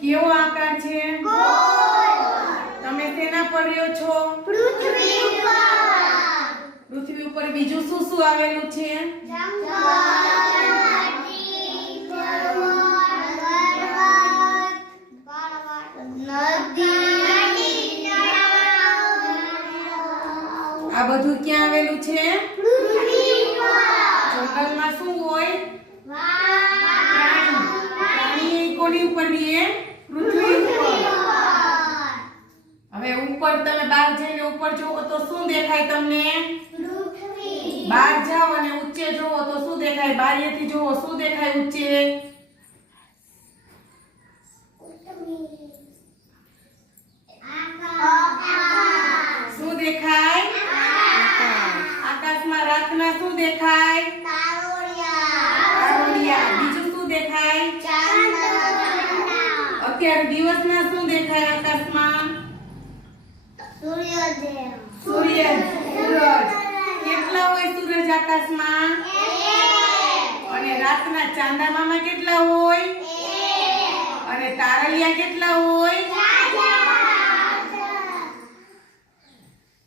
કેવો આકાર છે? તમે તેના પર રહ્યો છો? પૃથ્વી ઉપર બીજું શું શું આવેલું છે? આ બધું ક્યાં આવેલું છે? જંગલમાં શું હોય? કોની ઉપર એ પૃથ્વી ઉપર. હવે ઉપર તમે બહાર જઈને ઉપર જોવો તો શું દેખાય તમને? બહાર જાઓ અને ઊંચે જોવો તો શું દેખાય? બારીએથી જોવો શું દેખાય ઊંચે? શું દેખાય? આકાશમાં રાતના શું દેખાય? અત્યારે દિવસના શું દેખાય આકાશમાં? સૂર્ય સૂરજ. કેટલા હોય સૂરજ આકાશમાં? અને રાતના ચાંદા મામા કેટલા હોય? અને તારલિયા કેટલા હોય?